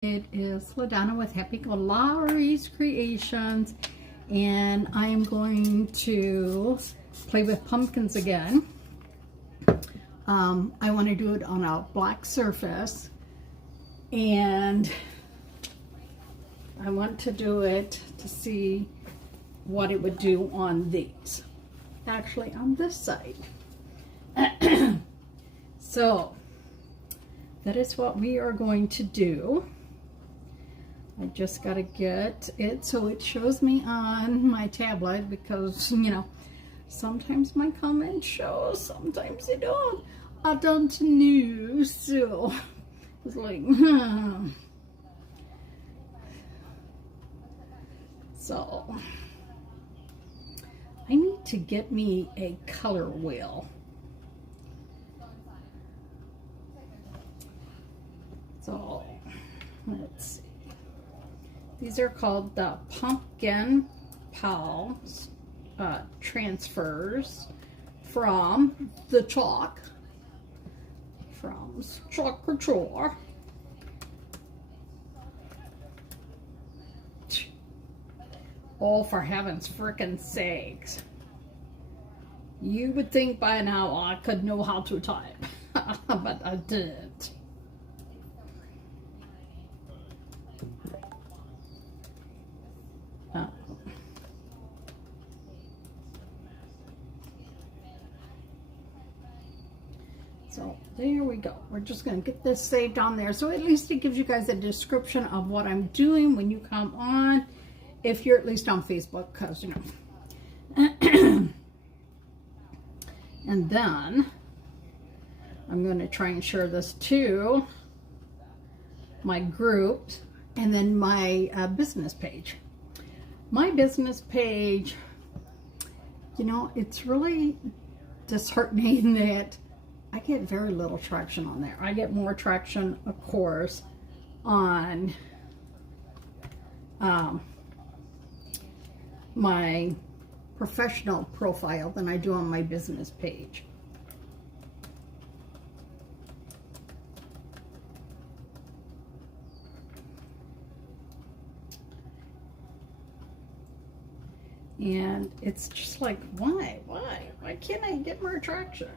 It is LaDonna with Happy-go-Lowery's Creations, and I am going to play with pumpkins again. I want to do it on a black surface, and I want to do it to see what it would do on these. Actually, on this side. So, that is what we are going to do. I just got to get it so it shows me on my tablet because, you know, sometimes my comments show, sometimes they don't. I don't know, so it's like, So, I need to get me a color wheel. So, let's see. These are called the Pumpkin Pals transfers from the chalk, from Chalk Couture. Oh, for heaven's frickin' sakes. You would think by now I could know how to type, but I didn't. So there we go. We're just going to get this saved on there. So at least it gives you guys a description of what I'm doing when you come on. If you're at least on Facebook, because, you know. And then I'm going to try and share this to my groups and then my business page. My business page, you know, it's really disheartening that I get very little traction on there. I get more traction, of course, on my professional profile than I do on my business page. And it's just like, why can't I get more traction?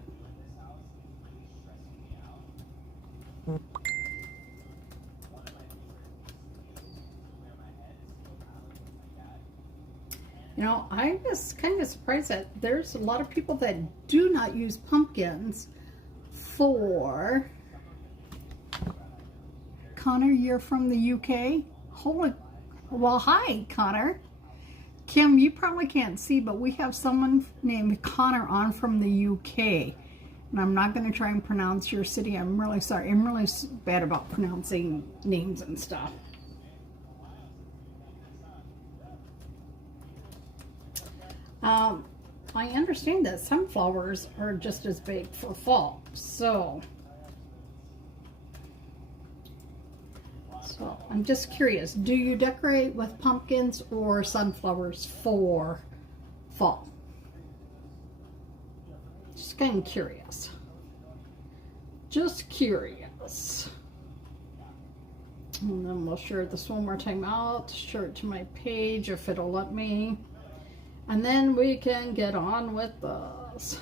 You know, I was kind of surprised that there's a lot of people that do not use pumpkins for... Connor, you're from the UK? Holy, well, hi, Connor. Kim, you probably can't see, but we have someone named Connor on from the UK. And I'm not going to try and pronounce your city. I'm really sorry. I'm really bad about pronouncing names and stuff. I understand that sunflowers are just as big for fall. So I'm just curious. Do you decorate with pumpkins or sunflowers for fall? Just kind of curious. Just curious. And then we'll share this one more time out. Share it to my page if it'll let me. And then we can get on with this.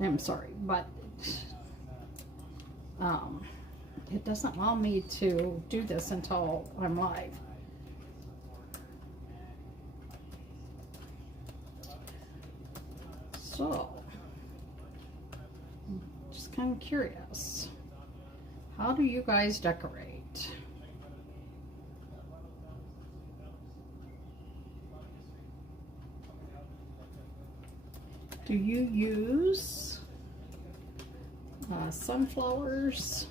I'm sorry, but it doesn't allow me to do this until I'm live. So, just kind of curious. How do you guys decorate? Do you use sunflowers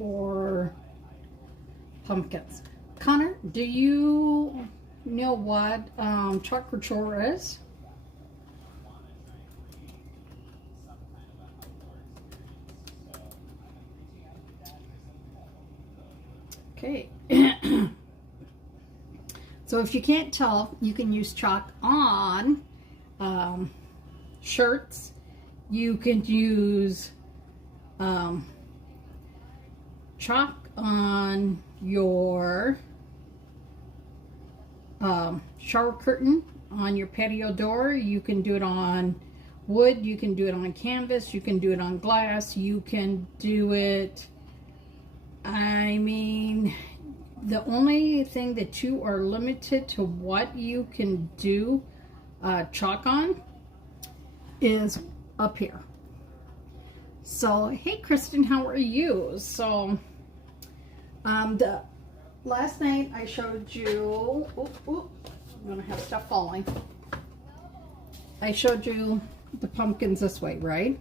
or pumpkins? Connor, do you know what Chalk Couture is? Okay. So if you can't tell, you can use chalk on shirts. You can use chalk on your shower curtain on your patio door. You can do it on wood, you can do it on canvas, you can do it on glass, you can do it, I mean, the only thing that you are limited to what you can do chalk on is up here. So, hey Kristen, how are you? So, the last night I showed you, I'm gonna have stuff falling. I showed you the pumpkins this way, right?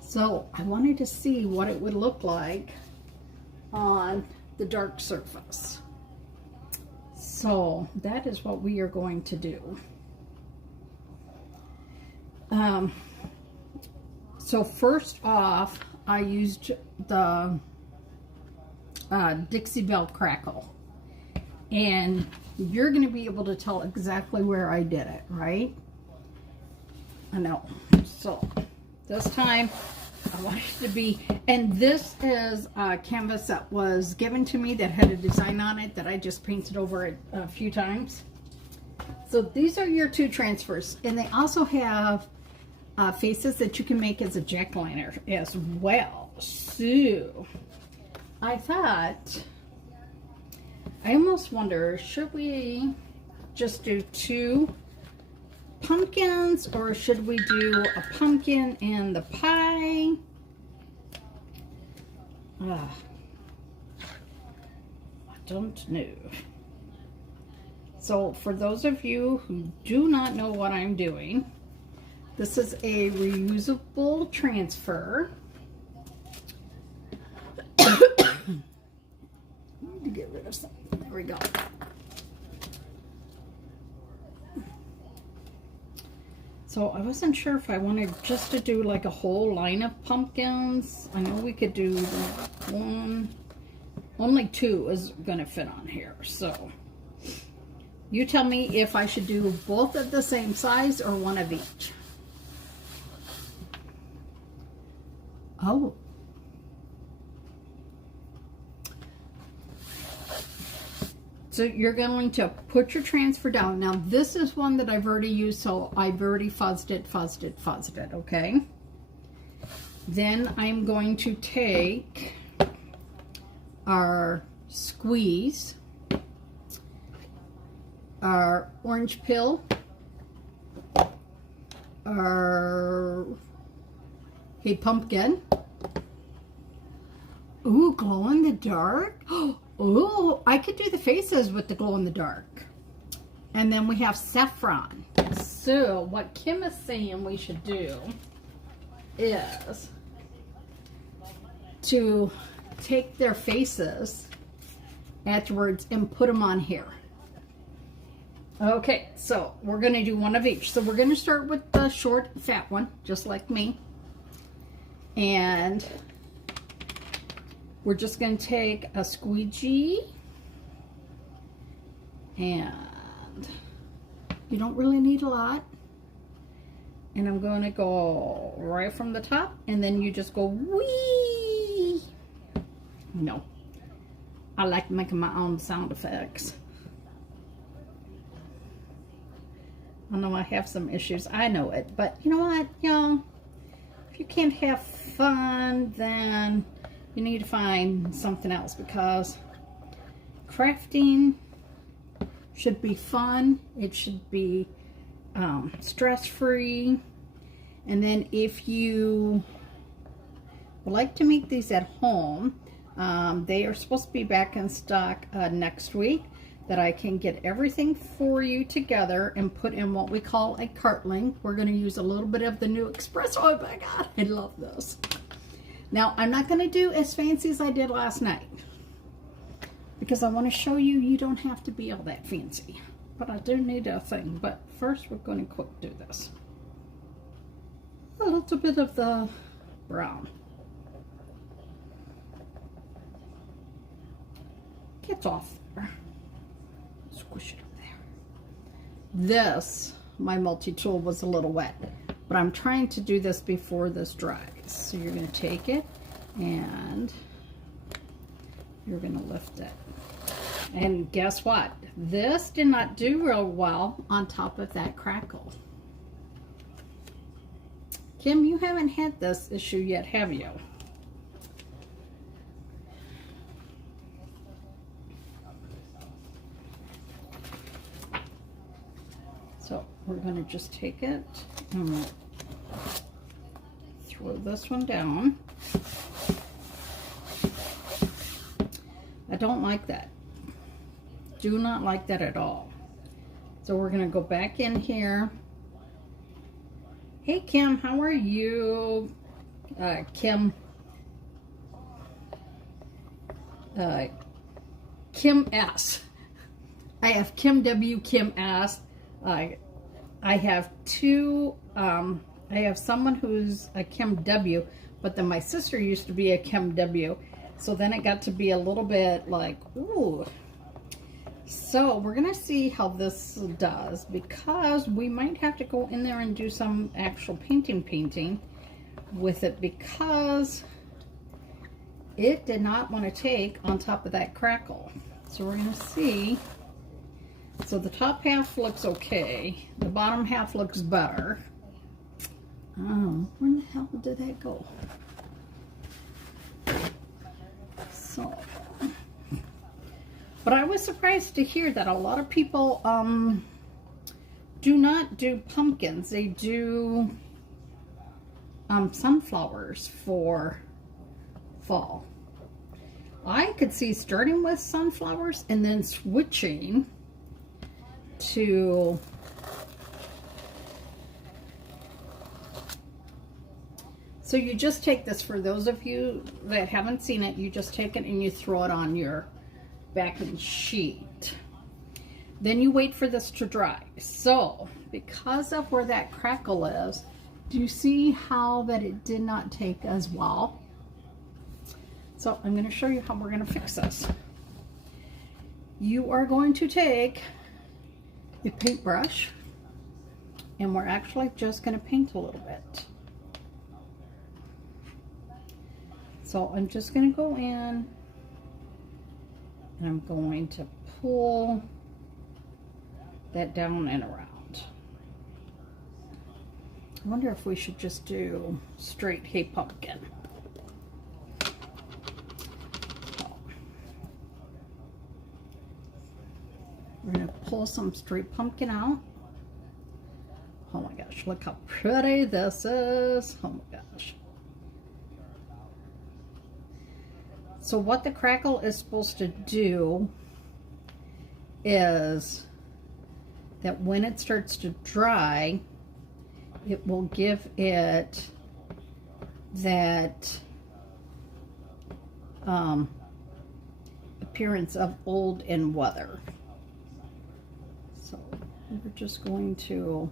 So I wanted to see what it would look like on the dark surface. So that is what we are going to do. So first off, I used the Dixie Belle Crackle, and you're going to be able to tell exactly where I did it, right? I know. So this time I want it to be, and this is a canvas that was given to me that had a design on it that I just painted over it a few times. So these are your two transfers, and they also have faces that you can make as a jack-o'-lantern as well. So I thought, I almost wonder, should we just do two pumpkins, or should we do a pumpkin and the pie? I don't know. So for those of you who do not know what I'm doing, this is a reusable transfer. To get rid of something. There we go. So I wasn't sure if I wanted just to do like a whole line of pumpkins. I know we could do one. Only two is going to fit on here. So you tell me if I should do both of the same size or one of each. Oh. So you're going to put your transfer down. Now this is one that I've already used, so I've already fuzzed it, okay? Then I'm going to take our squeeze, our orange pill, our hey pumpkin. Ooh, glow in the dark. Oh, I could do the faces with the glow in the dark. And then we have saffron. So what Kim is saying we should do is to take their faces afterwards and put them on here. Okay, so we're going to do one of each. So we're going to start with the short, fat one, just like me. And we're just going to take a squeegee, and you don't really need a lot. And I'm going to go right from the top, and then you just go wee. No, I like making my own sound effects. I know I have some issues, I know it, but you know what, y'all? If you can't have fun, then you need to find something else, because crafting should be fun. It should be stress-free. And then if you would like to make these at home, they are supposed to be back in stock next week, that I can get everything for you together and put in what we call a cartling. We're going to use a little bit of the new Express. Oh my God, I love this. Now, I'm not going to do as fancy as I did last night, because I want to show you, you don't have to be all that fancy. But I do need a thing. But first, we're going to quick do this. A little bit of the brown. Gets off there. Squish it up there. This, my multi-tool, was a little wet, but I'm trying to do this before this dries. So you're going to take it and you're going to lift it. And guess what? This did not do real well on top of that crackle. Kim, you haven't had this issue yet, have you? So we're going to just take it and throw this one down. I don't like that. Do not like that at all. So we're going to go back in here. Hey Kim, how are you? Kim S. I have Kim W, Kim S. I have two, I have someone who's a Kim W, but then my sister used to be a Kim W. So then it got to be a little bit like, ooh. So we're going to see how this does, because we might have to go in there and do some actual painting with it, because it did not want to take on top of that crackle. So we're going to see. So the top half looks okay. The bottom half looks better. Oh, where the hell did that go? So, but I was surprised to hear that a lot of people do not do pumpkins. They do sunflowers for fall. I could see starting with sunflowers and then switching to so you just take this, for those of you that haven't seen it, you just take it and you throw it on your backing sheet. Then you wait for this to dry. So because of where that crackle is, do you see how that it did not take as well? So I'm going to show you how we're going to fix this. You are going to take a paintbrush, and we're actually just going to paint a little bit. So I'm just going to go in and I'm going to pull that down and around. I wonder if we should just do straight Hey Pumpkin. We're going to pull some straight pumpkin out. Oh my gosh, look how pretty this is. Oh my gosh. So what the crackle is supposed to do is that when it starts to dry, it will give it that appearance of old and weather. So we're just going to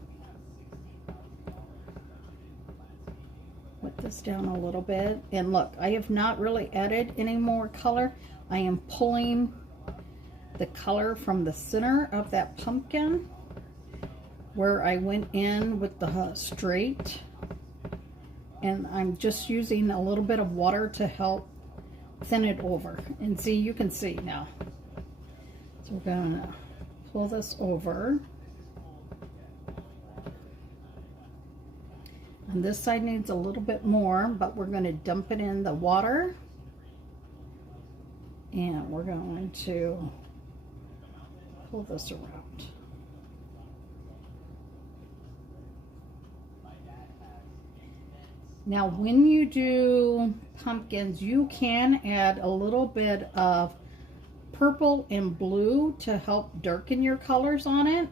wet this down a little bit. And look, I have not really added any more color. I am pulling the color from the center of that pumpkin where I went in with the straight, and I'm just using a little bit of water to help thin it over. And see, you can see now. So we're gonna pull this over. And this side needs a little bit more, but we're going to dump it in the water. And we're going to pull this around. Now, when you do pumpkins, you can add a little bit of purple and blue to help darken your colors on it.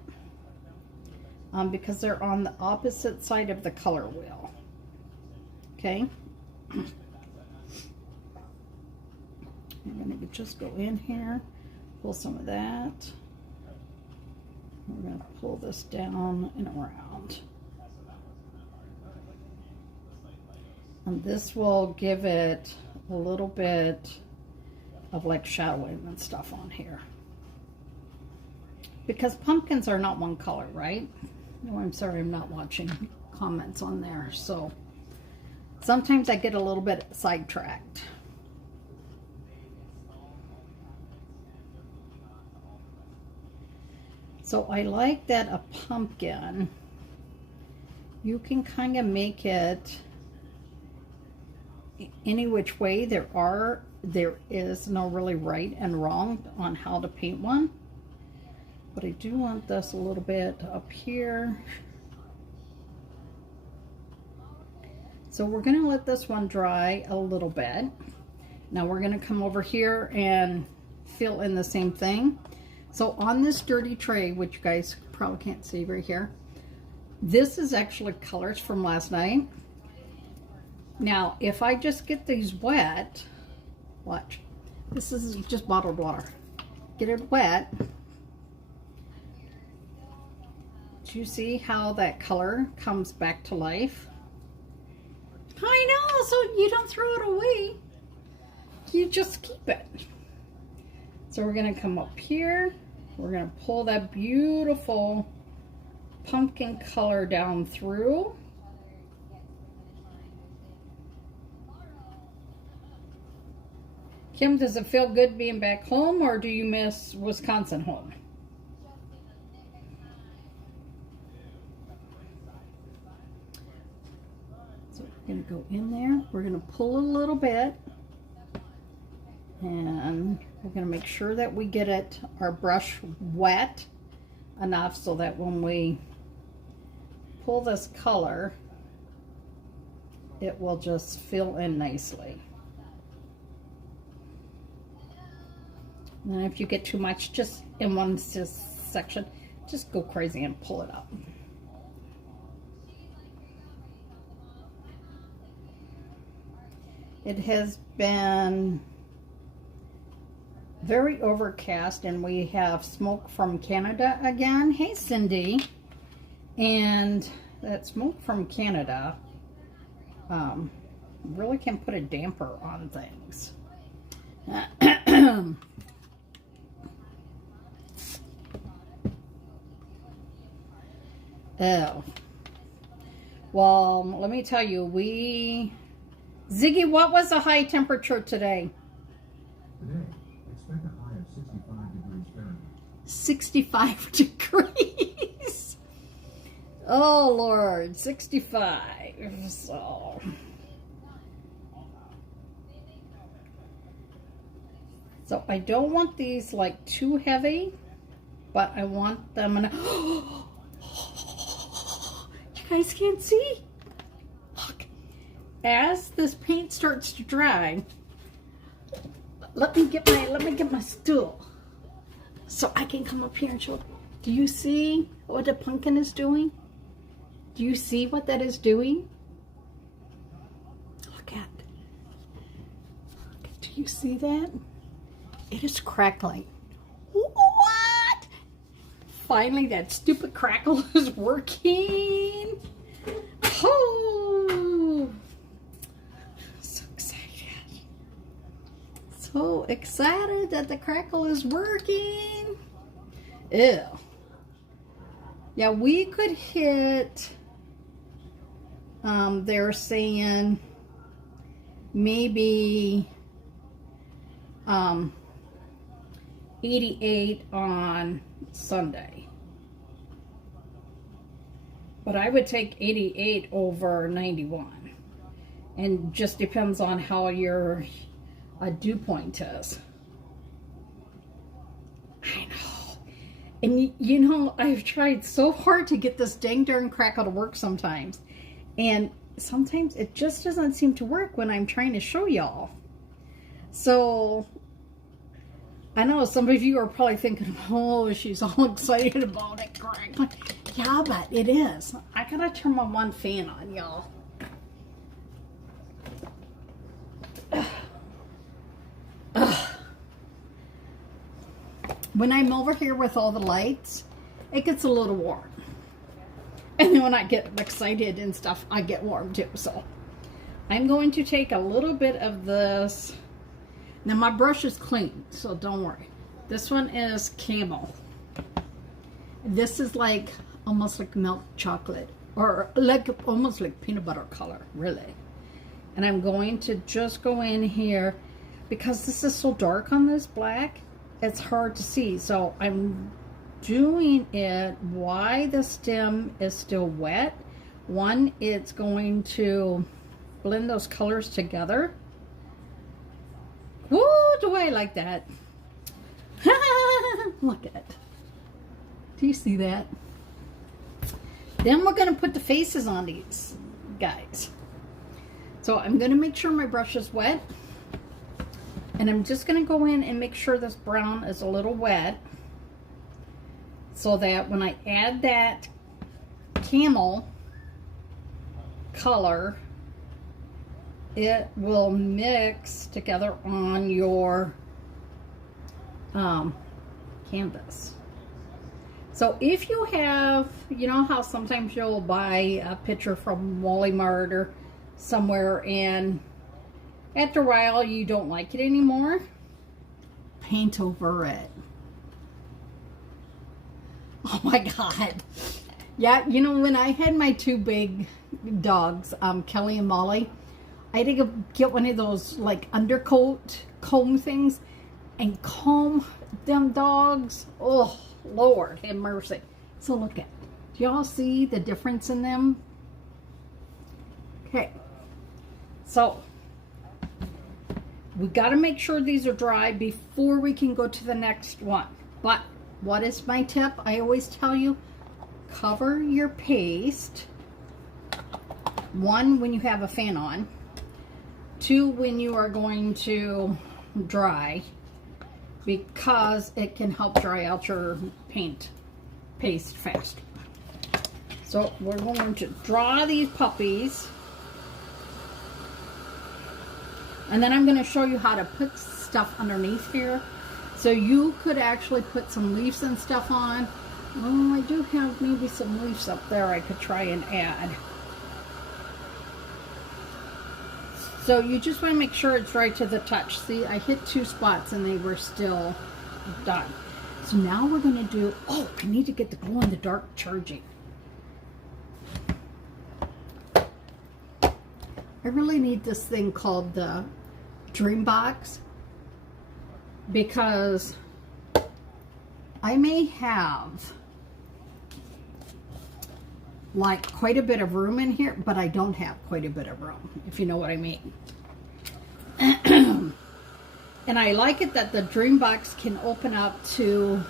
Because they're on the opposite side of the color wheel. Okay. I'm going to just go in here, pull some of that. We're going to pull this down and around. And this will give it a little bit of like shadowing and stuff on here. Because pumpkins are not one color, right? No, I'm sorry, I'm not watching comments on there. So sometimes I get a little bit sidetracked. So I like that a pumpkin, you can kind of make it any which way. There is no really right and wrong on how to paint one. But I do want this a little bit up here. So we're going to let this one dry a little bit. Now we're going to come over here and fill in the same thing. So on this dirty tray, which you guys probably can't see right here, this is actually colors from last night. Now, if I just get these wet, watch, this is just bottled water. Get it wet. Do you see how that color comes back to life? I know, so you don't throw it away. You just keep it. So we're gonna come up here. We're gonna pull that beautiful pumpkin color down through. Kim, does it feel good being back home, or do you miss Wisconsin home? So we're going to go in there. We're going to pull a little bit. And we're going to make sure that we get our brush wet enough so that when we pull this color, it will just fill in nicely. And if you get too much just in one section, just go crazy and pull it up. It has been very overcast, and we have smoke from Canada again. Hey, Cindy. And that smoke from Canada really can put a damper on things. Oh, well, let me tell you, Ziggy, what was the high temperature today? Today, expect a high of 65 degrees Fahrenheit. 65 degrees. Oh, Lord, 65. So I don't want these like too heavy, but I want them in You guys can't see. Look, as this paint starts to dry, let me get my stool so I can come up here and show. Do you see what the pumpkin is doing? Do you see what that is doing? Look at. Do you see that? It is crackling. What? Finally, that stupid crackle is working. Oh, so excited. So excited that the crackle is working. Ew. Yeah, we could hit, they're saying maybe 88 on Sunday. But I would take 88 over 91. And just depends on how your dew point is. I know. And you know, I've tried so hard to get this dang darn crackle to work sometimes. And sometimes it just doesn't seem to work when I'm trying to show y'all. So I know some of you are probably thinking, oh, she's all excited about it. Yeah, but it is. I gotta turn my one fan on, y'all. When I'm over here with all the lights, it gets a little warm. And then when I get excited and stuff, I get warm too. So I'm going to take a little bit of this. Now my brush is clean, so don't worry. This one is camel. This is like almost like milk chocolate, or like almost like peanut butter color, really. And I'm going to just go in here because this is so dark on this black, it's hard to see. So I'm doing it while the stem is still wet. One, it's going to blend those colors together. Woo, do I like that? Look at it. Do you see that? Then we're going to put the faces on these guys. So I'm going to make sure my brush is wet. And I'm just going to go in and make sure this brown is a little wet. So that when I add that camel color, it will mix together on your canvas. So if you have, you know how sometimes you'll buy a picture from Walmart or somewhere and after a while you don't like it anymore, paint over it. Oh my God. Yeah, you know, when I had my two big dogs, Kelly and Molly, I had to go get one of those like undercoat comb things and comb them dogs. Oh, Lord have mercy. So look at, do y'all see the difference in them? Okay. So we got to make sure these are dry before we can go to the next one. But what is my tip? I always tell you, cover your paste. One, when you have a fan on. Two, when you are going to dry, because it can help dry out your paste faster. So we're going to draw these puppies. And then I'm going to show you how to put stuff underneath here. So you could actually put some leaves and stuff on. Oh, I do have maybe some leaves up there I could try and add. So you just want to make sure it's right to the touch. See, I hit two spots and they were still done. So now we're going to do, oh, I need to get the glow in the dark charging. I really need this thing called the Dream Box, because I may have like quite a bit of room in here, but I don't have quite a bit of room, if you know what I mean. And I like it that the Dream Box can open up to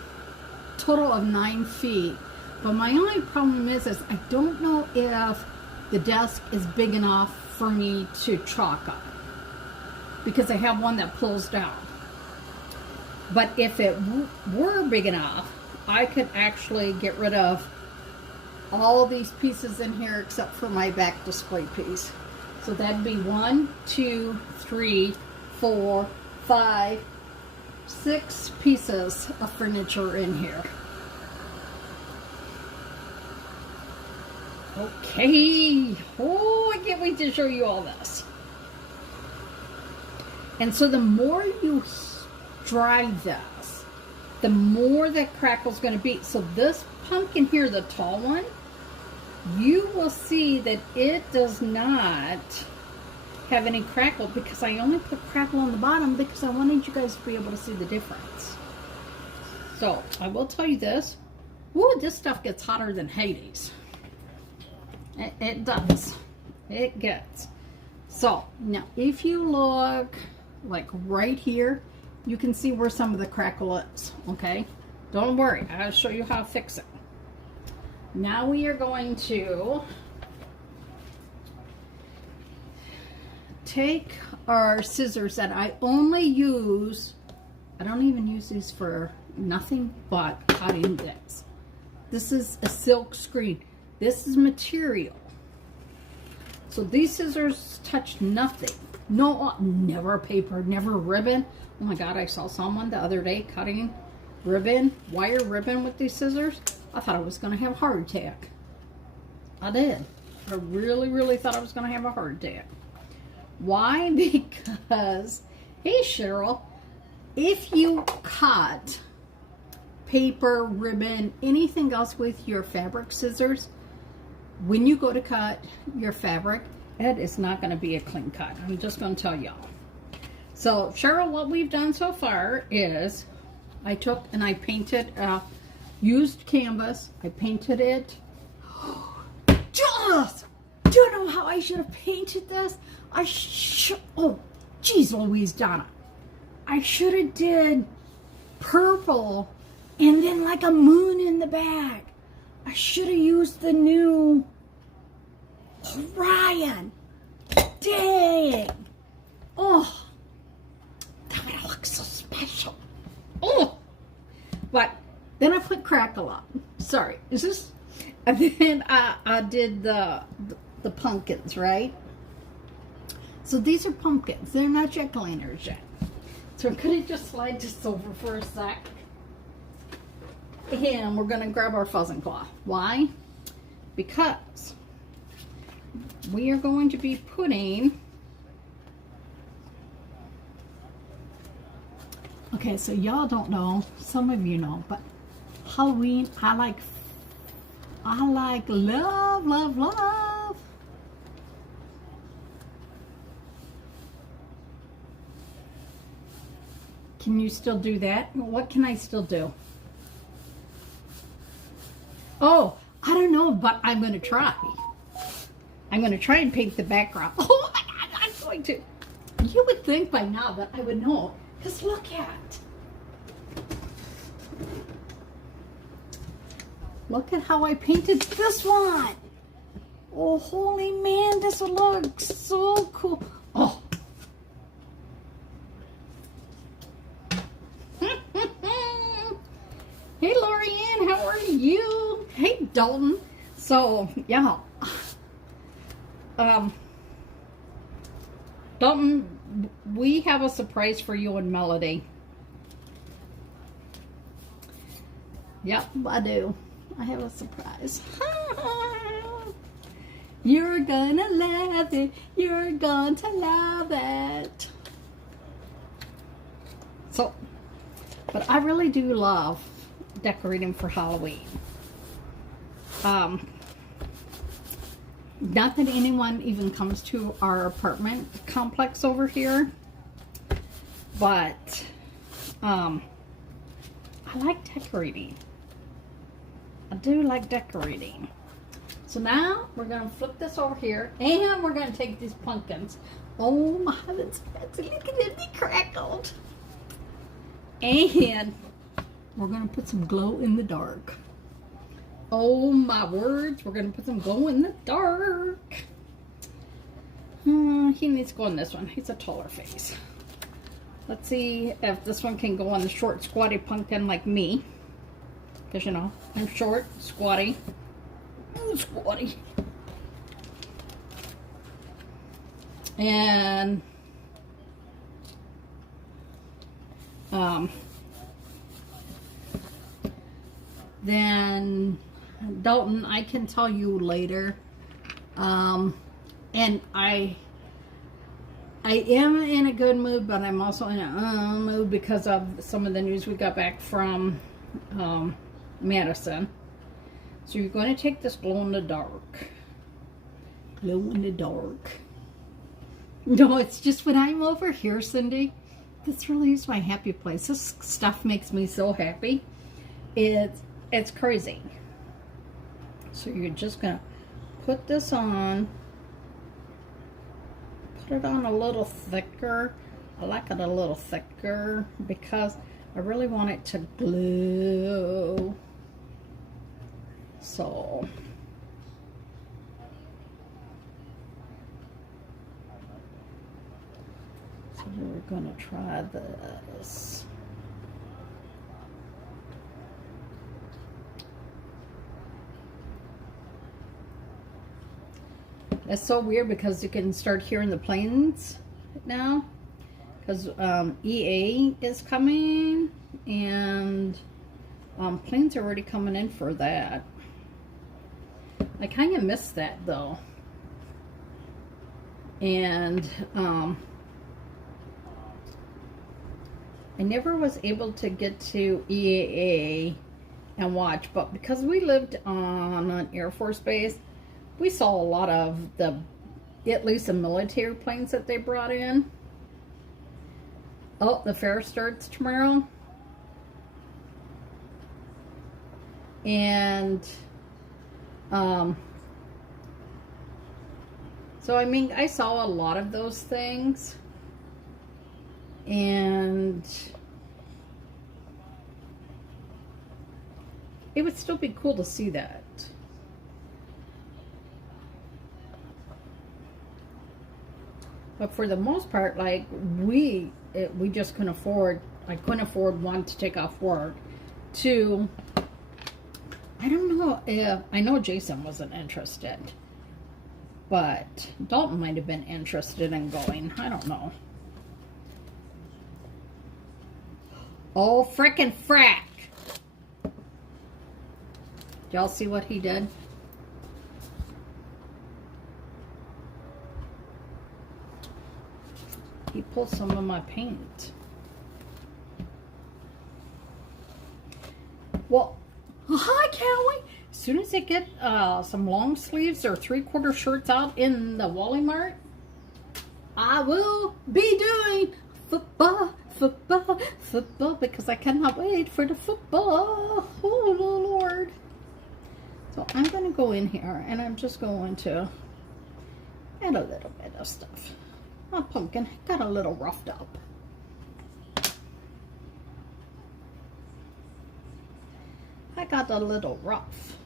a total of 9 feet. But my only problem is I don't know if the desk is big enough for me to chalk up, because I have one that pulls down. But if it were big enough, I could actually get rid of all these pieces in here except for my back display piece. So that'd be 1, 2, 3, 4, 5, 6 pieces of furniture in here. Okay. Oh, I can't wait to show you all this. And so the more you dry this, the more that crackle's going to be. So this pumpkin here, the tall one, you will see that it does not have any crackle, because I only put crackle on the bottom because I wanted you guys to be able to see the difference. So I will tell you this. Ooh, this stuff gets hotter than Hades. It does. It gets. So now if you look like right here, you can see where some of the crackle is. Okay, don't worry, I'll show you how to fix it. Now we are going to take our scissors that I only use, I don't even use these for nothing but cutting this. This is a silk screen. This is material. So these scissors touch nothing. No, never paper, never ribbon. Oh my God, I saw someone the other day cutting ribbon, wire ribbon with these scissors. I thought I was going to have a heart attack. I did. I really, really thought I was going to have a heart attack. Why? Because, hey Cheryl, if you cut paper, ribbon, anything else with your fabric scissors, when you go to cut your fabric, it is not going to be a clean cut. I'm just going to tell y'all. So Cheryl, what we've done so far is I took and I painted used canvas. I painted it. Just, do you know how I should have painted this? Oh, geez Louise, Donna. I should have did purple and then like a moon in the back. I should have used the new Orion. Dang. Oh, that would have looked so special. Oh, but then I put crackle on. Sorry, is this? And then I did the pumpkins, right? So these are pumpkins. They're not jack-o'-lanterns yet. So I'm going to just slide this over for a sec. And we're going to grab our fuzzing cloth. Why? Because we are going to be putting... Okay, so y'all don't know. Some of you know. But Halloween, I like love, love, love. Can you still do that? What can I still do? Oh, I don't know, but I'm going to try. I'm going to try and paint the background. Oh my God, I'm going to. You would think by now that I would know, because look at how I painted this one. Oh, holy man, this will look so cool. Oh. Hey, Lorianne, how are you? Hey, Dalton. So, yeah. Dalton, we have a surprise for you and Melody. Yep, I do. I have a surprise. You're gonna love it. You're going to love it. So, but I really do love decorating for Halloween. Not that anyone even comes to our apartment complex over here, but I like decorating. I do like decorating. So now we're going to flip this over here and we're going to take these pumpkins. Oh my, that's fancy. Look at it, they crackled. And we're going to put some glow in the dark. Oh my words, we're going to put some glow in the dark. He needs to go on this one. He's a taller face. Let's see if this one can go on the short, squatty pumpkin like me. Because, you know, I'm short, squatty. Ooh, squatty. And then Dalton, I can tell you later. And I am in a good mood, but I'm also in a mood because of some of the news we got back from Madison. So you're going to take this glow in the dark. Glow in the dark. No, it's just when I'm over here, Cindy. This really is my happy place. This stuff makes me so happy. It's crazy. So you're just going to put this on. Put it on a little thicker. I like it a little thicker because I really want it to glow. So we're going to try this. It's so weird because you can start hearing the planes now because EA is coming and planes are already coming in for that. I kind of missed that though. And I never was able to get to EAA and watch, but because we lived on an Air Force base, we saw a lot of at least the military planes that they brought in. Oh, the fair starts tomorrow. And so I mean, I saw a lot of those things, and it would still be cool to see that. But for the most part, like, we just couldn't afford, I couldn't afford, one, to take off work, two, I don't know if, I know Jason wasn't interested, but Dalton might have been interested in going. I don't know. Oh, frickin' frack. Y'all see what he did? He pulled some of my paint. Well, hi, Callie. As soon as I get some long sleeves or 3/4 shirts out in the Wally Mart, I will be doing football, because I cannot wait for the football. Oh, Lord. So I'm going to go in here and I'm just going to add a little bit of stuff. My pumpkin got a little roughed up. I got a little rough.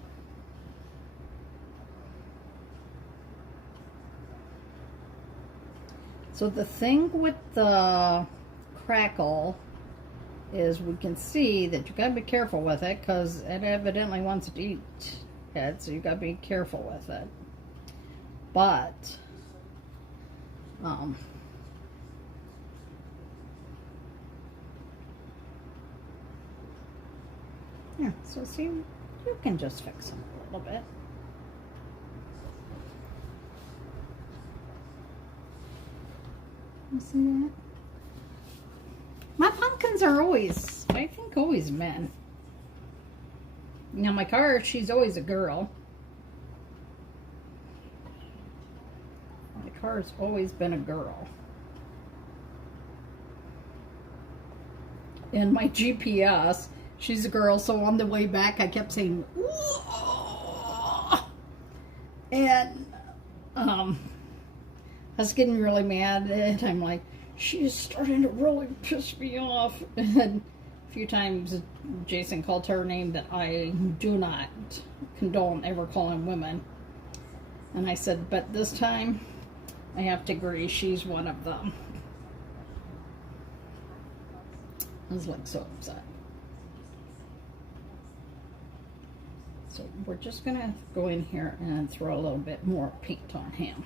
So the thing with the crackle is we can see that you gotta be careful with it, because it evidently wants to eat it, so you gotta be careful with it. But yeah, so see, you can just fix them a little bit. You see that? My pumpkins are always, I think, always men. Now my car, she's always a girl. My car's always been a girl. And my GPS, she's a girl, so on the way back I kept saying, "Whoa!" And I was getting really mad, and I'm like, she's starting to really piss me off. And a few times Jason called her name that I do not condone ever calling women. And I said, but this time I have to agree, she's one of them. I was like so upset. So we're just gonna go in here and throw a little bit more paint on him,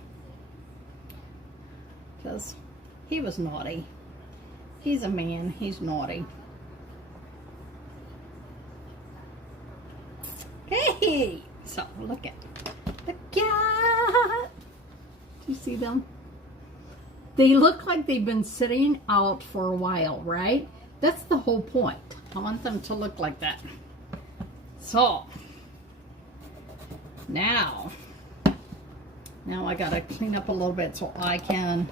because he was naughty. He's a man, he's naughty. Hey! So look at the cat. Do you see them? They look like they've been sitting out for a while, right? That's the whole point. I want them to look like that. So now I gotta clean up a little bit so I can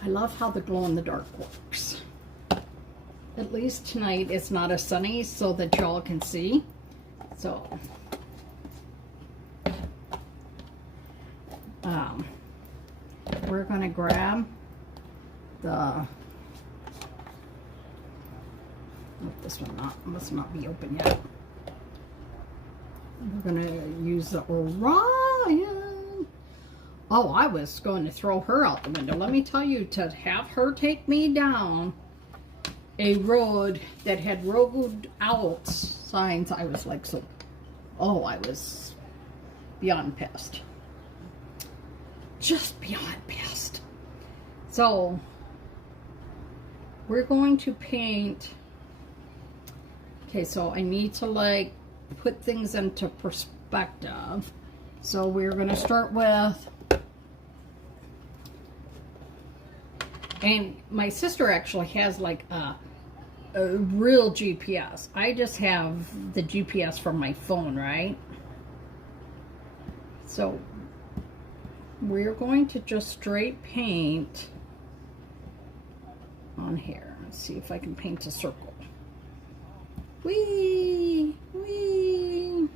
I love how the glow in the dark works. At least tonight it's not as sunny so that y'all can see. So we're gonna grab the, oh, this one must not be open yet. We're gonna use the Orion. Oh, I was going to throw her out the window. Let me tell you, to have her take me down a road that had road out signs, I was like, so, oh, I was beyond pissed. Just beyond pissed. So we're going to paint. Okay, so I need to like put things into perspective. So we're going to start with, and my sister actually has like a real GPS. I just have the GPS from my phone, right? So we're going to just straight paint on here. Let's see if I can paint a circle. Whee! Whee!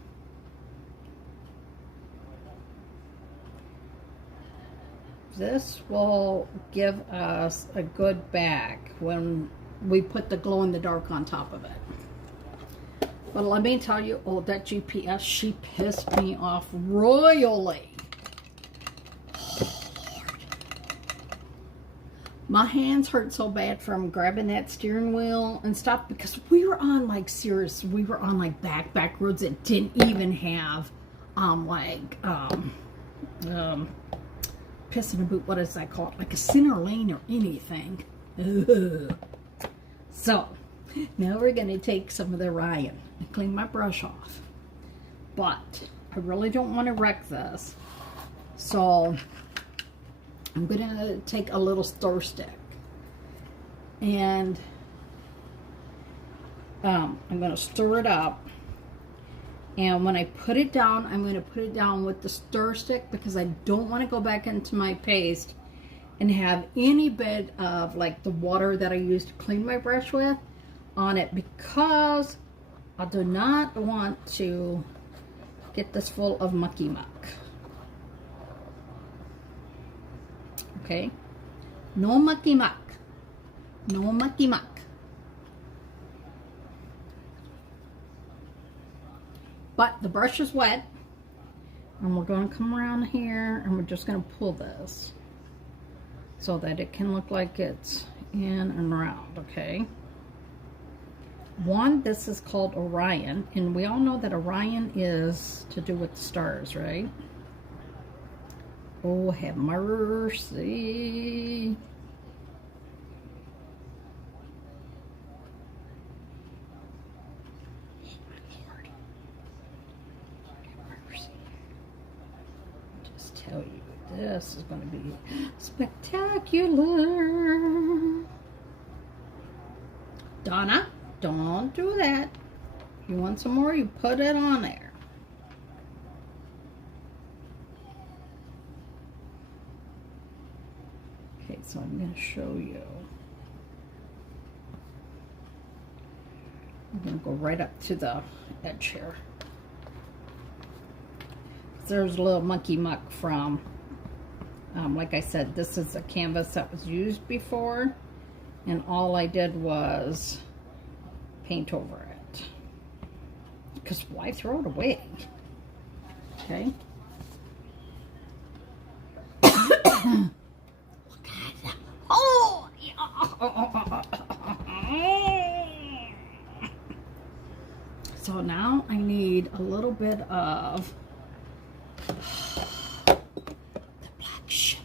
This will give us a good back when we put the glow-in-the-dark on top of it. But let me tell you, oh, that GPS, she pissed me off royally. Oh, Lord. My hands hurt so bad from grabbing that steering wheel and stuff because we were on like back roads that didn't even have piss in a boot, what is that called? Like a center lane or anything. Ugh. So, now we're going to take some of the Ryan and clean my brush off. But, I really don't want to wreck this. So, I'm going to take a little stir stick. And, I'm going to stir it up. And when I put it down, I'm going to put it down with the stir stick because I don't want to go back into my paste and have any bit of like the water that I used to clean my brush with on it, because I do not want to get this full of mucky muck. Okay? No mucky muck. No mucky muck. But the brush is wet, and we're going to come around here and we're just going to pull this so that it can look like it's in and around, okay? One, this is called Orion, and we all know that Orion is to do with the stars, right? Oh, have mercy. This is going to be spectacular. Donna, don't do that. If you want some more, you put it on there. Okay, so I'm going to show you. I'm going to go right up to the edge here. There's a little monkey muck from, like I said, this is a canvas that was used before, and all I did was paint over it, because why throw it away? Okay. Look at that. Oh! So now I need a little bit of the black shimmer.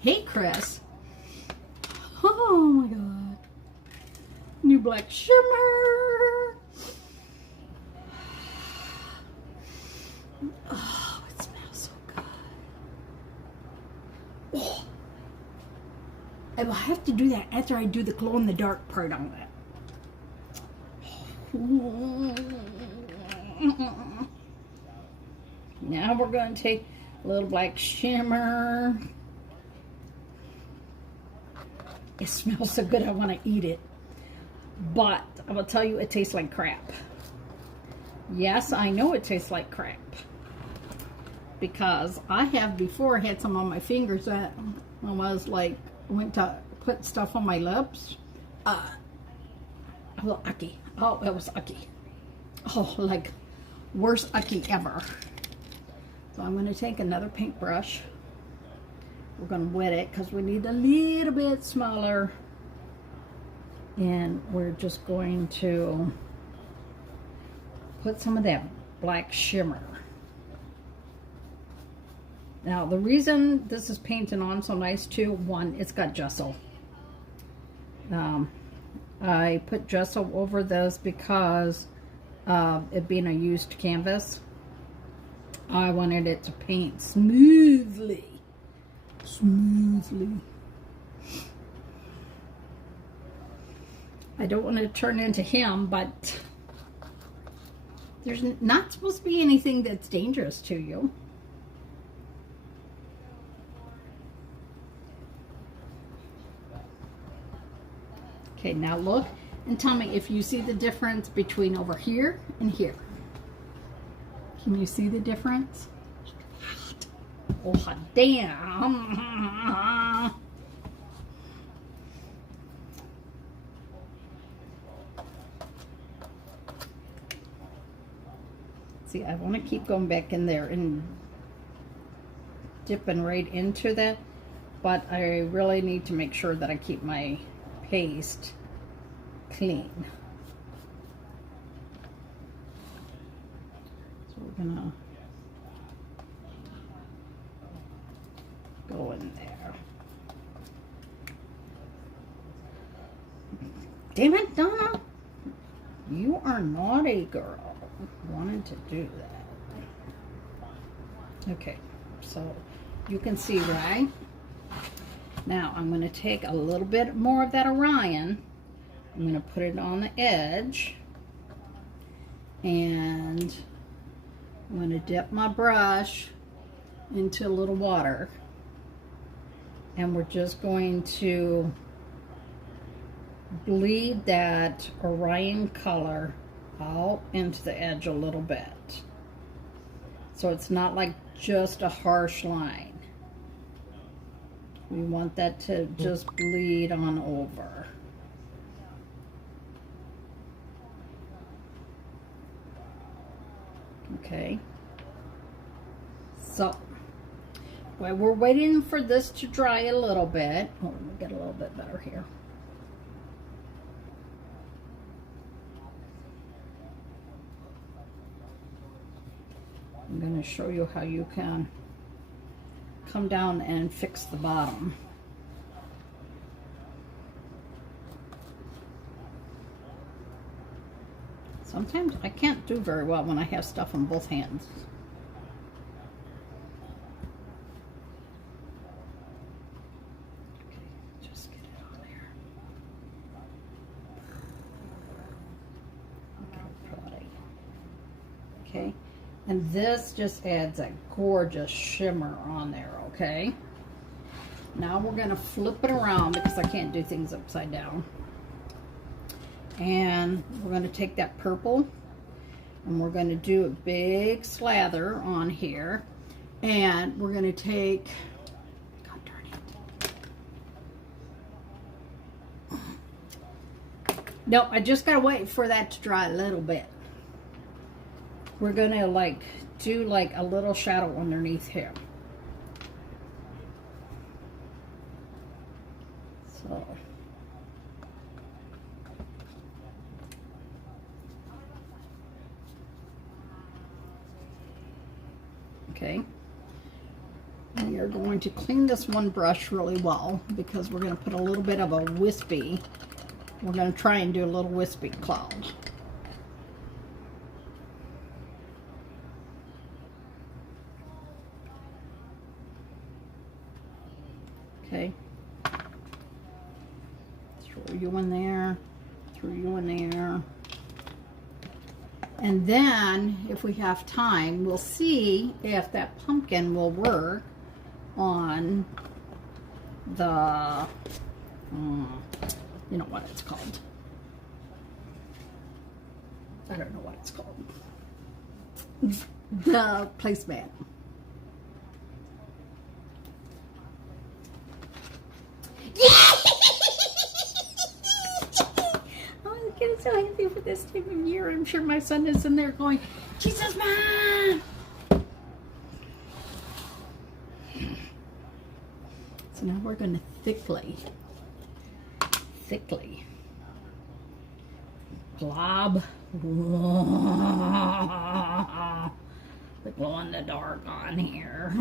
Hey, Chris. Oh my God. New black shimmer. Oh, it smells so good. Oh. I will have to do that after I do the glow in the dark part on it. Now we're going to take a little black shimmer. It smells so good I want to eat it. But I will tell you, it tastes like crap. Yes, I know it tastes like crap. Because I have before had some on my fingers that I was like, went to put stuff on my lips. A little icky. Oh, it was icky. Oh, like worst icky ever. So I'm going to take another paintbrush. We're going to wet it because we need a little bit smaller. And we're just going to put some of that black shimmer. Now, the reason this is painting on so nice too, one, it's got gesso. I put gesso over this because of it being a used canvas. I wanted it to paint smoothly. Smoothly. I don't want to turn into him, but there's not supposed to be anything that's dangerous to you. Okay, now look and tell me if you see the difference between over here and here. Can you see the difference? Oh, damn. See, I want to keep going back in there and dipping right into that, but I really need to make sure that I keep my paste clean. So we're gonna go in there. Damn it, Donna! You are naughty, girl. Wanted to do that. Okay, so you can see, right? Now I'm going to take a little bit more of that Orion. I'm going to put it on the edge, and I'm going to dip my brush into a little water, and we're just going to bleed that Orion color out into the edge a little bit, so it's not like just a harsh line. We want that to just bleed on over. Okay, so while we're waiting for this to dry a little bit, oh, let me get a little bit better here. I'm going to show you how you can come down and fix the bottom. Sometimes I can't do very well when I have stuff on both hands. Okay, just get it on there. Okay. And this just adds a gorgeous shimmer on there, okay? Now we're going to flip it around because I can't do things upside down. And we're going to take that purple and we're going to do a big slather on here. And we're going to take, God darn it. No, I just got to wait for that to dry a little bit. We're gonna like do like a little shadow underneath here. So okay, we are going to clean this one brush really well because we're going to put a little bit of a wispy. We're going to try and do a little wispy cloud. Okay, throw you in there, throw you in there. And then, if we have time, we'll see if that pumpkin will work on the, you know what it's called. I don't know what it's called. The placemat. I'm getting so happy for this time of year. I'm sure my son is in there going, Jesus, Mom! So now we're going to thickly glob the glow in the dark on here.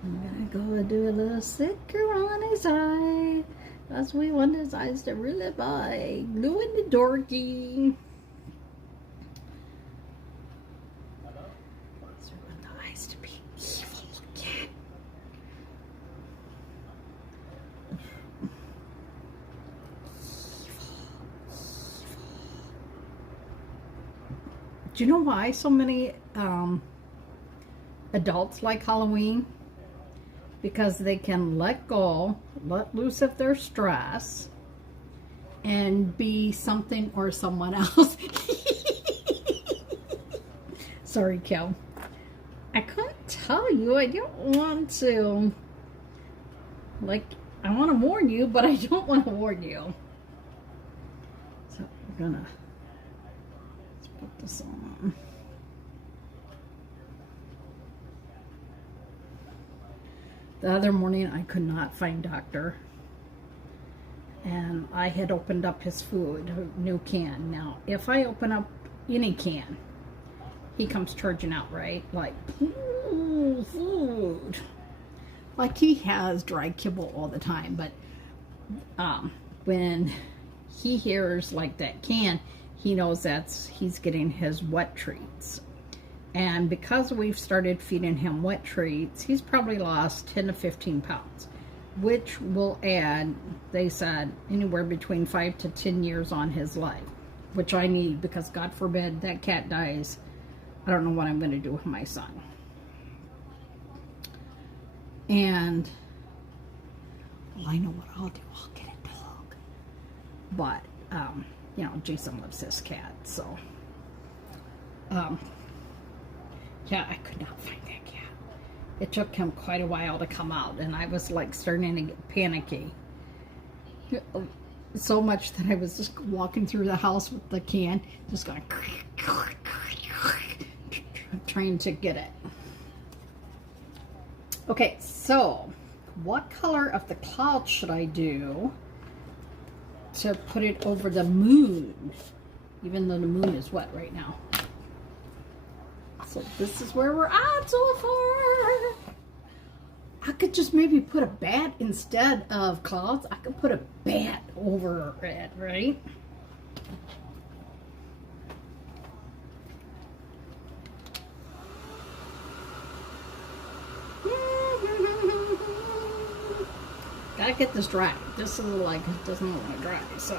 I'm gonna go do a little sticker on his eye. That's what we want his eyes to really by glue in the dorky. So we want the eyes to be evil looking. Do you know why so many adults like Halloween because they can let go, let loose of their stress, and be something or someone else. Sorry, Kel. I couldn't tell you. I don't want to, like, I want to warn you, but I don't want to warn you. So we're gonna, let's put this on. The other morning I could not find Doctor, and I had opened up his food, a new can. Now, if I open up any can, he comes charging out, right? Like, ooh, food. Like he has dry kibble all the time, but when he hears like that can, he knows he's getting his wet treats. And because we've started feeding him wet treats, he's probably lost 10 to 15 pounds, which will add, they said, anywhere between 5 to 10 years on his life, which I need because God forbid that cat dies. I don't know what I'm going to do with my son. And, well, I know what I'll do. I'll get a dog. But, you know, Jason loves his cat, so, yeah, I could not find that cat. It took him quite a while to come out, and I was like starting to get panicky. So much that I was just walking through the house with the can, just going, trying to get it. Okay, so what color of the cloud should I do to put it over the moon? Even though the moon is wet right now. So this is where we're at so far. I could just maybe put a bat instead of clouds. I could put a bat over it, right? Gotta get this dry. This is like, it doesn't want to dry, so.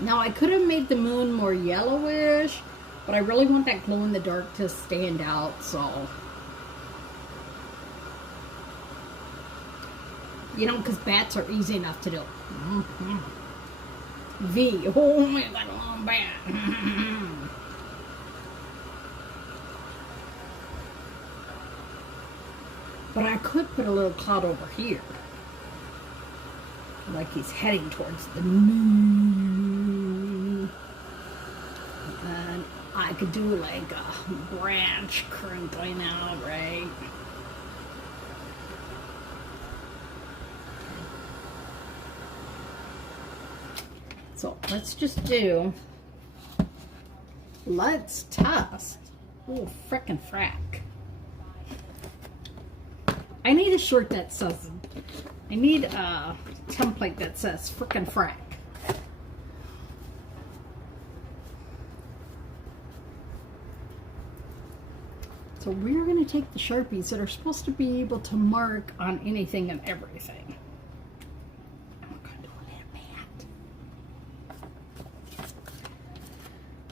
Now I could have made the moon more yellowish, but I really want that glow in the dark to stand out, so. You know, because bats are easy enough to do. V, oh my God, long bat. But I could put a little cloud over here. Like he's heading towards the moon. And I could do like a branch crinkling out, right? So let's just do, let's test. Oh, frickin' frack. I need a shirt that says, I need a template that says frickin' frack. So we're going to take the Sharpies that are supposed to be able to mark on anything and everything. And we're going to do a mat.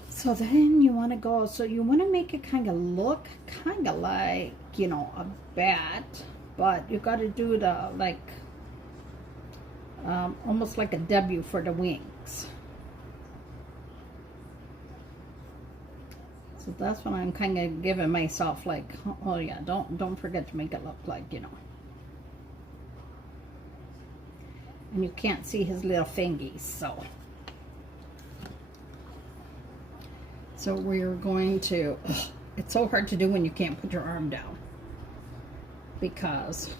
So then you want to go, so you want to make it kind of look kind of like, you know, a bat. But you got to do the, like, almost like a W for the wings. So that's what I'm kind of giving myself, like, oh yeah, don't forget to make it look like, you know. And you can't see his little fingies, so. So we're going to, it's so hard to do when you can't put your arm down, because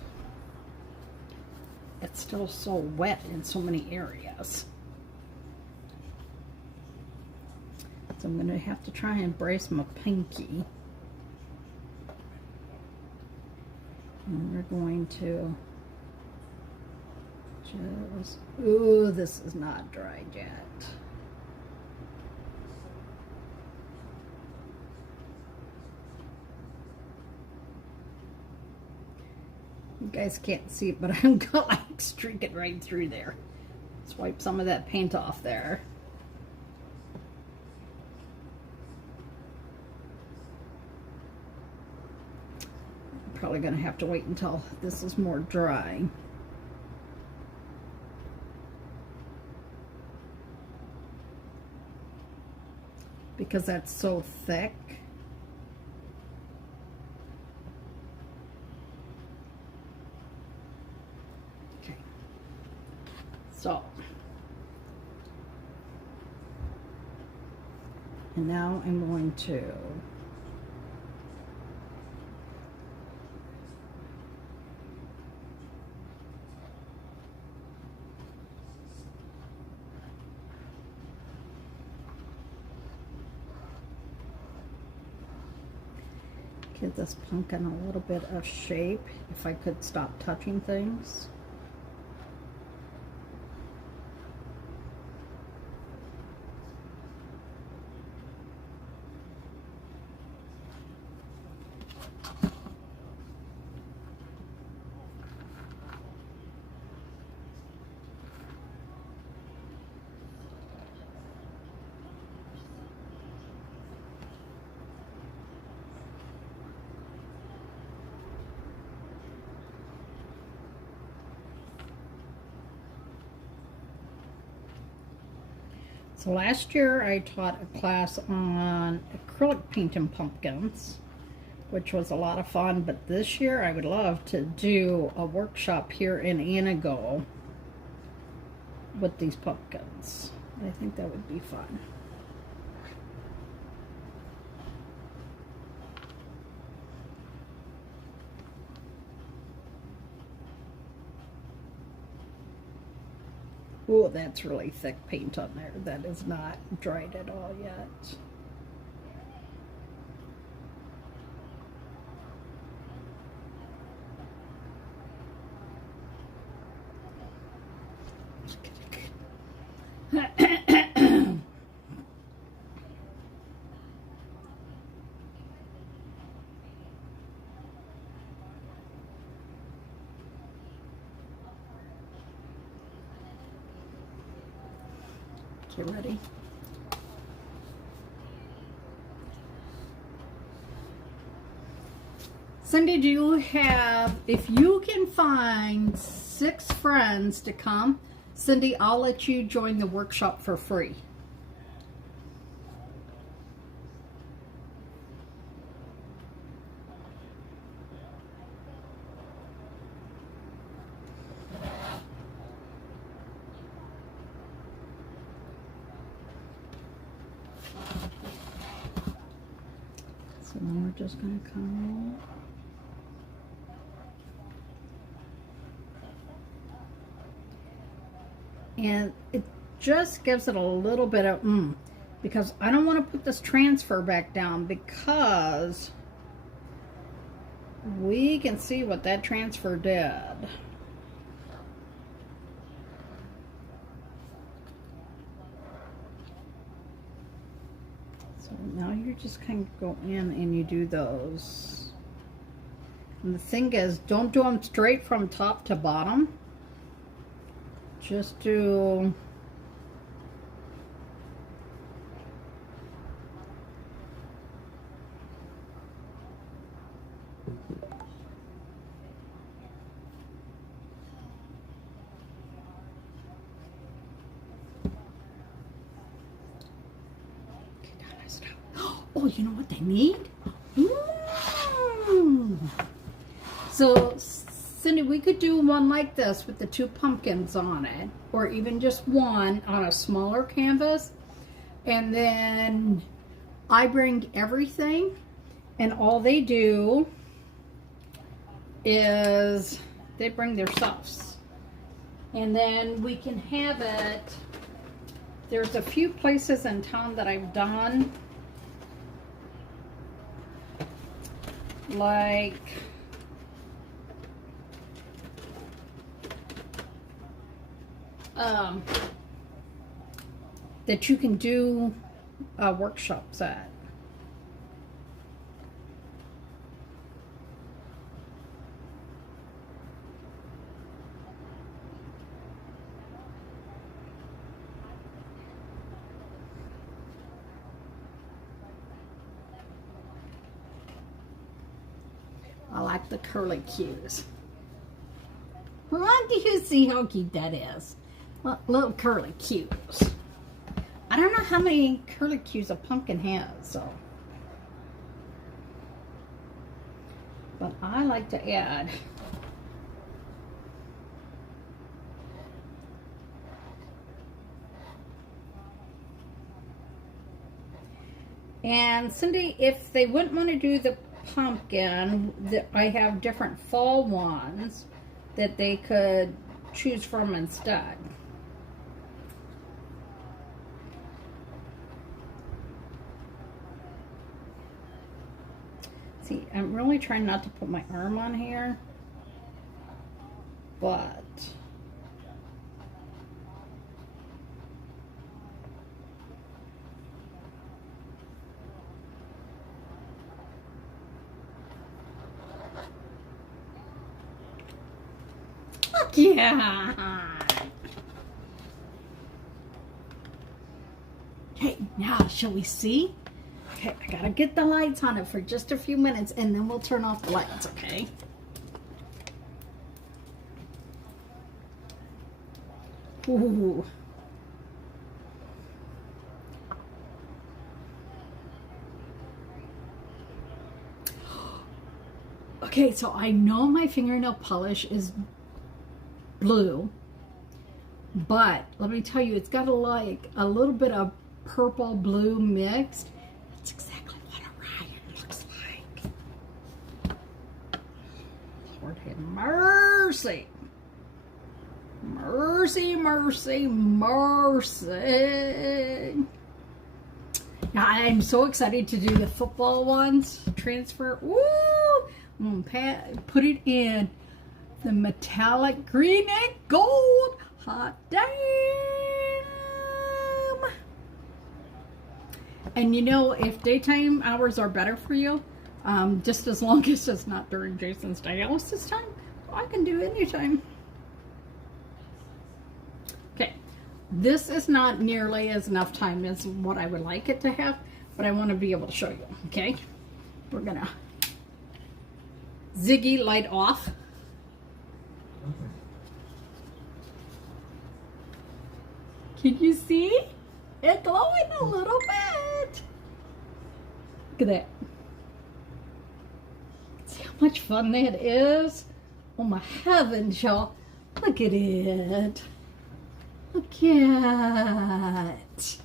it's still so wet in so many areas. So I'm going to have to try and brace my pinky. And we're going to just, ooh, this is not dried yet. You guys can't see it, but I'm going like streak it right through there. Let's wipe some of that paint off there. probably going to have to wait until this is more dry. Because that's so thick. Okay. So. And now I'm going to give this pumpkin a little bit of shape, if I could stop touching things. So last year I taught a class on acrylic painting pumpkins, which was a lot of fun, but this year I would love to do a workshop here in Anago with these pumpkins. I think that would be fun. Oh, that's really thick paint on there. That is not dried at all yet. Okay, ready? Cindy, do you have, if you can find 6 friends to come, Cindy, I'll let you join the workshop for free. So then we're just going to come in. And it just gives it a little bit of because I don't want to put this transfer back down because we can see what that transfer did. So now you just kind of go in and you do those. And the thing is, don't do them straight from top to bottom. Just do oh, you know what they need? So, Cindy, we could do one like this with the 2 pumpkins on it, or even just one on a smaller canvas. And then I bring everything, and all they do is they bring their stuffs. And then we can have it. There's a few places in town that I've done, like that you can do workshops at. Well, like the curly cues. Well, do you see how cute that is? Little curly cues. I don't know how many curly cues a pumpkin has, so. But I like to add and Cindy, if they wouldn't want to do the pumpkin, I have different fall ones that they could choose from instead. See, I'm really trying not to put my arm on here, but yeah. Okay, now shall we see? Okay, I gotta get the lights on it for just a few minutes and then we'll turn off the lights, okay? Ooh. Okay, so I know my fingernail polish is blue, but let me tell you, it's got a little bit of purple blue mixed. That's exactly what Orion looks like. Lord have mercy. Mercy, mercy, mercy. Now, I'm so excited to do the football ones. Transfer. Woo! I'm gonna put it in the metallic green and gold. Hot damn! And you know, if daytime hours are better for you, just as long as it's not during Jason's dialysis time, I can do anytime. Okay, this is not nearly as enough time as what I would like it to have, but I want to be able to show you, okay? We're gonna Ziggy light off. Can you see? It's glowing a little bit. Look at that. See how much fun that is? Oh my heavens, y'all. Look at it. Look at it.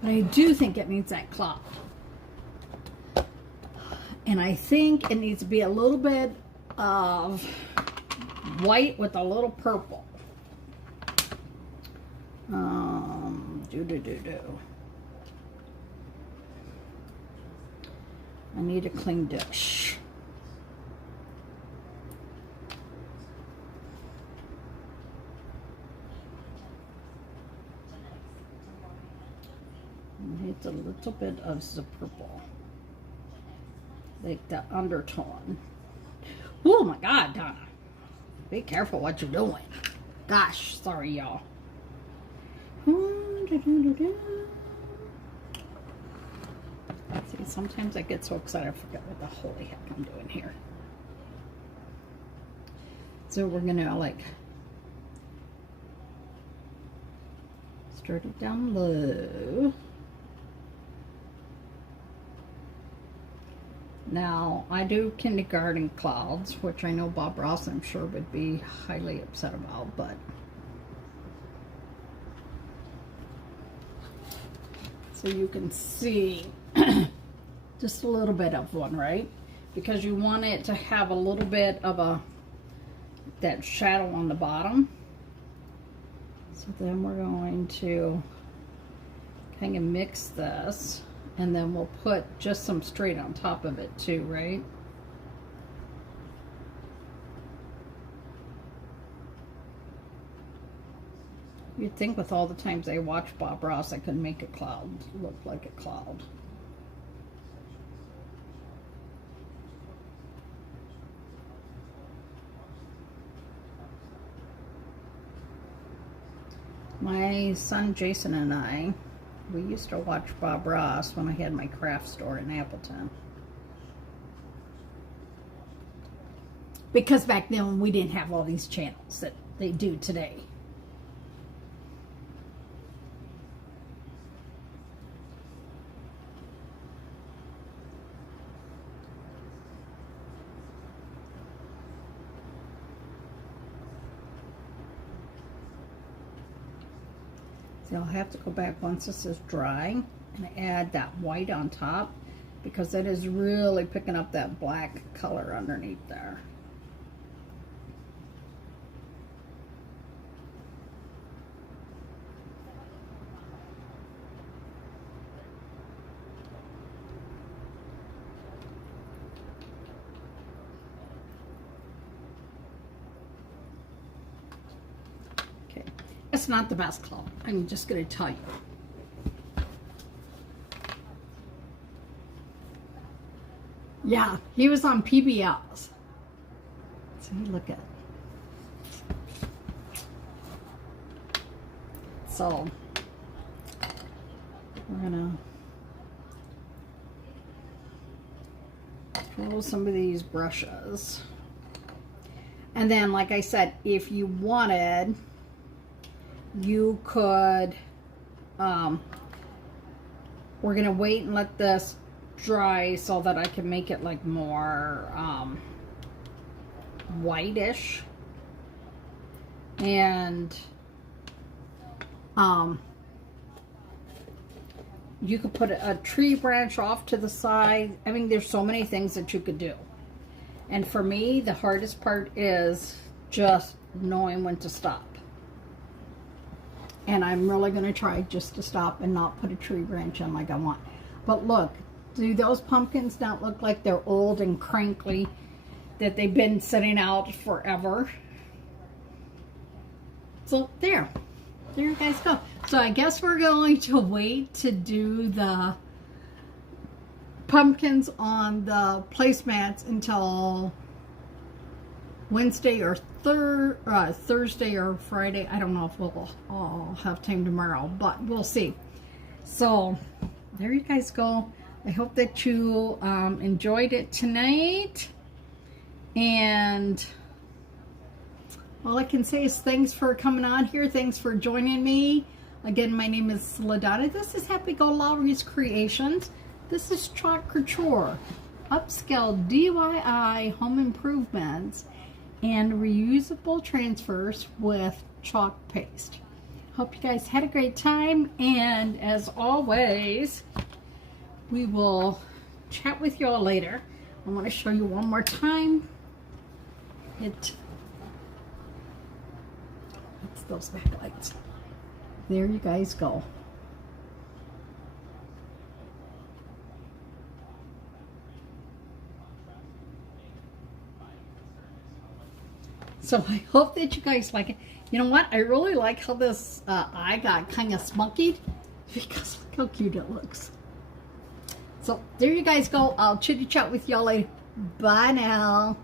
But I do think it needs that cloth. And I think it needs to be a little bit of white with a little purple. I need a clean dish. It's a little bit of the purple, like the undertone. Oh my God, Donna. Be careful what you're doing. Gosh, sorry, y'all. See, sometimes I get so excited I forget what the holy heck I'm doing here. So we're gonna like start it down low. Now, I do kindergarten clouds, which I know Bob Ross, I'm sure, would be highly upset about, but so you can see just a little bit of one, right? Because you want it to have a little bit of that shadow on the bottom. So then we're going to kind of mix this. And then we'll put just some straight on top of it too, right? You'd think with all the times I watch Bob Ross, I could make a cloud look like a cloud. My son Jason and I, we used to watch Bob Ross when I had my craft store in Appleton. Because back then we didn't have all these channels that they do today. See, I'll have to go back once this is dry and add that white on top, because it is really picking up that black color underneath there. It's not the best color. I'm just going to tell you. Yeah, he was on PBS. So look at it. So we're going to throw some of these brushes. And then, like I said, if you wanted, you could, we're going to wait and let this dry so that I can make it like more whitish. And you could put a tree branch off to the side. I mean, there's so many things that you could do. And for me, the hardest part is just knowing when to stop. And I'm really going to try just to stop and not put a tree branch in like I want. But look, do those pumpkins not look like they're old and crinkly, that they've been sitting out forever? So there you guys go. So I guess we're going to wait to do the pumpkins on the placemats until Wednesday or Thursday or Friday. I don't know if we'll all have time tomorrow, but we'll see. So there you guys go. I hope that you enjoyed it tonight, and all I can say is thanks for coming on here. Thanks for joining me. Again, my name is LaDonna. This is Happy-go-Lowery's Creations. This is Chalk Couture, upscale DIY home improvements and reusable transfers with chalk paste. Hope you guys had a great time, and as always, we will chat with you all later. I want to show you one more time. It's those backlights. There you guys go. So I hope that you guys like it. You know what? I really like how this eye got kind of spunky, because look how cute it looks. So there you guys go. I'll chitty chat with y'all later. Bye now.